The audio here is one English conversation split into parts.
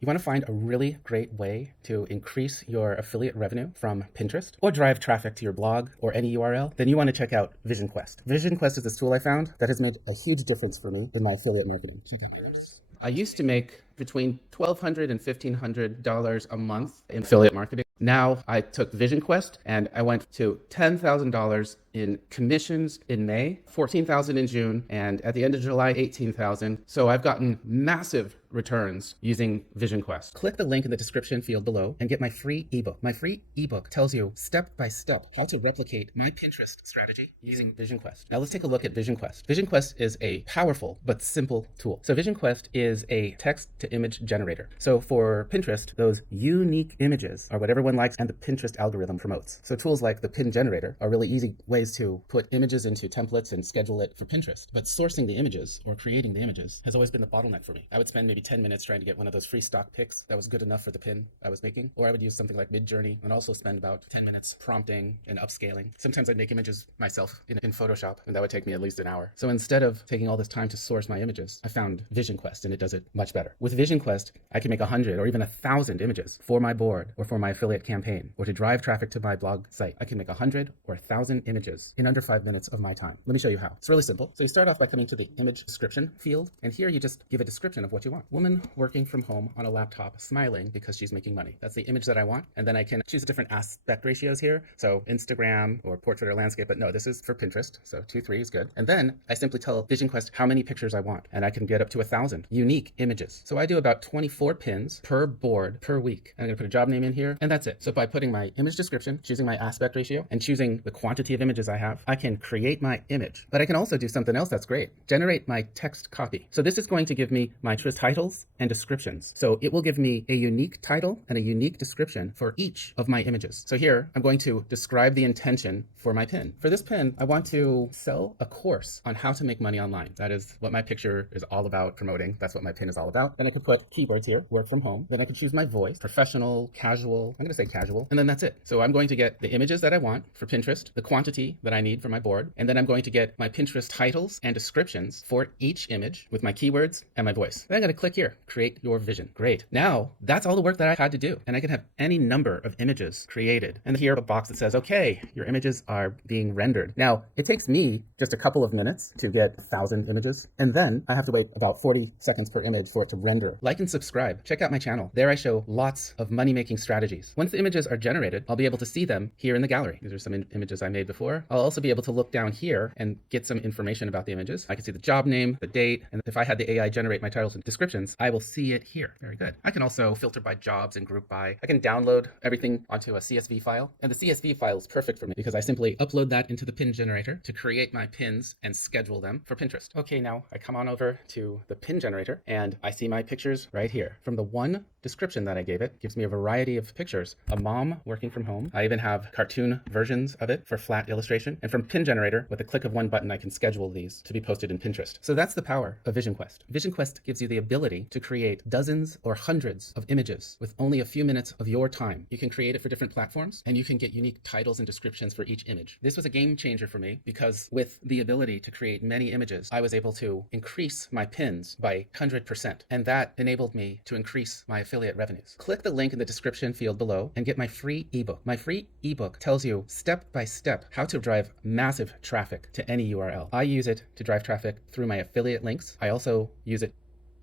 You want to find a really great way to increase your affiliate revenue from Pinterest or drive traffic to your blog or any URL? Then you want to check out VisionQuest. VisionQuest is this tool I found that has made a huge difference for me in my affiliate marketing. Check out my numbers. I used to make between $1,200 and $1,500 a month in affiliate marketing. Now I took VisionQuest and I went to $10,000 in commissions in May, $14,000 in June, and at the end of July, $18,000. So I've gotten massive returns using VisionQuest. Click the link in the description field below and get my free ebook. My free ebook tells you step by step how to replicate my Pinterest strategy using VisionQuest. Now let's take a look at VisionQuest. VisionQuest is a powerful but simple tool. So VisionQuest is a text to image generator. So for Pinterest, those unique images are what everyone likes and the Pinterest algorithm promotes. So tools like the pin generator are really easy ways to put images into templates and schedule it for Pinterest. But sourcing the images or creating the images has always been the bottleneck for me. I would spend maybe 10 minutes trying to get one of those free stock pics that was good enough for the pin I was making, or I would use something like Midjourney and also spend about 10 minutes prompting and upscaling. Sometimes I'd make images myself in Photoshop, and that would take me at least an hour. So instead of taking all this time to source my images, I found VisionQuest, and it does it much better. With VisionQuest, I can make 100 or even 1,000 images for my board or for my affiliate campaign or to drive traffic to my blog site. I can make 100 or 1,000 images in under 5 minutes of my time. Let me show you how. It's really simple. So you start off by coming to the image description field, and here you just give a description of what you want. Woman working from home on a laptop, smiling because she's making money. That's the image that I want. And then I can choose different aspect ratios here. So Instagram or portrait or landscape, but no, this is for Pinterest. So 2:3 is good. And then I simply tell VisionQuest how many pictures I want, and I can get up to 1,000 unique images. So I do about 24 pins per board per week. And I'm gonna put a job name in here, and that's it. So by putting my image description, choosing my aspect ratio, and choosing the quantity of images I have, I can create my image. But I can also do something else that's great. Generate my text copy. So this is going to give me my titles and descriptions. So it will give me a unique title and a unique description for each of my images. So here, I'm going to describe the intention for my pin. For this pin, I want to sell a course on how to make money online. That is what my picture is all about promoting. That's what my pin is all about. Then I could put keywords here, work from home. Then I could choose my voice, professional, casual. I'm gonna say casual, and then that's it. So I'm going to get the images that I want for Pinterest, the quantity that I need for my board, and then I'm going to get my Pinterest titles and descriptions for each image with my keywords and my voice. Then I'm gonna click here, create your vision. Great. Now that's all the work that I had to do, and I can have any number of images created. And here a box that says, okay, your images are being rendered. Now it takes me just a couple of minutes to get 1,000 images, and then I have to wait about 40 seconds per image for it to render. Like and subscribe. Check out my channel. There I show lots of money-making strategies. Once the images are generated, I'll be able to see them here in the gallery. These are some images I made before. I'll also be able to look down here and get some information about the images. I can see the job name, the date, and if I had the AI generate my titles and descriptions, I will see it here. Very good. I can also filter by jobs and group by. I can download everything onto a CSV file, and the CSV file is perfect for me because I simply upload that into the pin generator to create my pins and schedule them for Pinterest. Okay, now I come on over to the pin generator and I see my pictures right here. From the one description that I gave it, gives me a variety of pictures. A mom working from home. I even have cartoon versions of it for flat illustration. And from pin generator, with a click of one button, I can schedule these to be posted in Pinterest. So that's the power of VisionQuest. VisionQuest gives you the ability to create dozens or hundreds of images with only a few minutes of your time. You can create it for different platforms, and you can get unique titles and descriptions for each image. This was a game changer for me because with the ability to create many images, I was able to increase my pins by 100%. And that enabled me to increase my affiliate revenues. Click the link in the description field below and get my free ebook. My free ebook tells you step by step how to drive massive traffic to any URL. I use it to drive traffic through my affiliate links. I also use it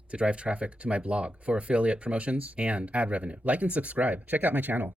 to drive traffic to my blog for affiliate promotions and ad revenue. Like and subscribe. Check out my channel.